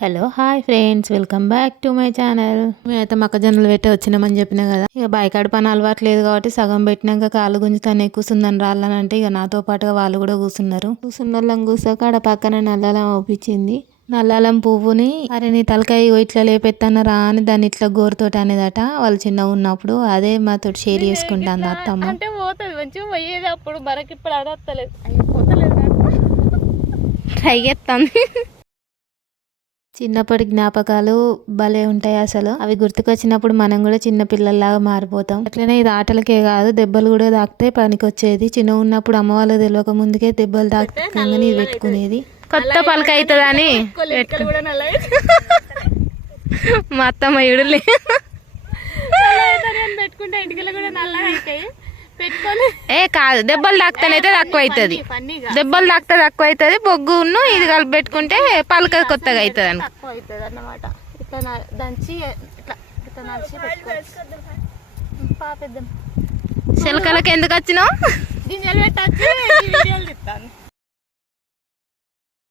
Hello hi friends, welcome back to my channel. మేమైతే మొక్కజొన్నలు పెట్టి వచ్చినామని చెప్పినా కదా. ఇక బాయికాడ పని అలవాటు లేదు కాబట్టి సగం పెట్టినాక కాళ్ళు గుంజుతానే కూర్చుందని రాళ్ళనంటే ఇక నాతో పాటుగా వాళ్ళు కూడా కూర్చున్నారు. కూర్చున్న వాళ్ళం కూర్చోక ఆడ పక్కన నల్లాలం ఒప్పించింది. నల్లాలం పువ్వుని అరే నీ తలకాయ ఇట్లా లేపెత్తన్నరా అని దాన్ని ఇట్లా గోరుతోటి అనేదట. వాళ్ళు చిన్నగా ఉన్నప్పుడు అదే మాతో షేర్ చేసుకుంటాను అత్తమ్మ. అంటే పోతుంది మంచిగా పోయేది అప్పుడు మనకి ఇప్పుడు అడగలేదు పోతలేదు ట్రై చేస్తాను. చిన్నప్పటి జ్ఞాపకాలు భలే ఉంటాయి అసలు. అవి గుర్తుకొచ్చినప్పుడు మనం కూడా చిన్న పిల్లల్లాగా మారిపోతాం. అట్లనే ఇది ఆటలకే కాదు, దెబ్బలు కూడా తాకితే పనికి వచ్చేది. చిన్న ఉన్నప్పుడు అమ్మ వాళ్ళు తెలియక ముందుకే దెబ్బలు తాకగానే ఇది పెట్టుకునేది. కొత్త పలక అవుతుందని మా అత్తమ్మ ఇడులే పెట్టుకుంటే ఇంటికి కూడా నల్లగా అవుతాయి. పెట్టుకొని ఏ కాదు, దెబ్బలు తాకుతానైతే తక్కువ అవుతుంది. దెబ్బలు తాకితే తక్కువ అవుతుంది. బొగ్గును ఇది కలిపి పెట్టుకుంటే పలక కొత్తగా అవుతుంది అని తక్కువ అవుతుంది అన్నమాట. ఇట్లా దంచి ఇట్లా ఇట్లా నలిచి పెట్టుకోవచ్చు. పాపేద్దాం. చిలకలకి ఎందుకు వచ్చినావు? గింజలు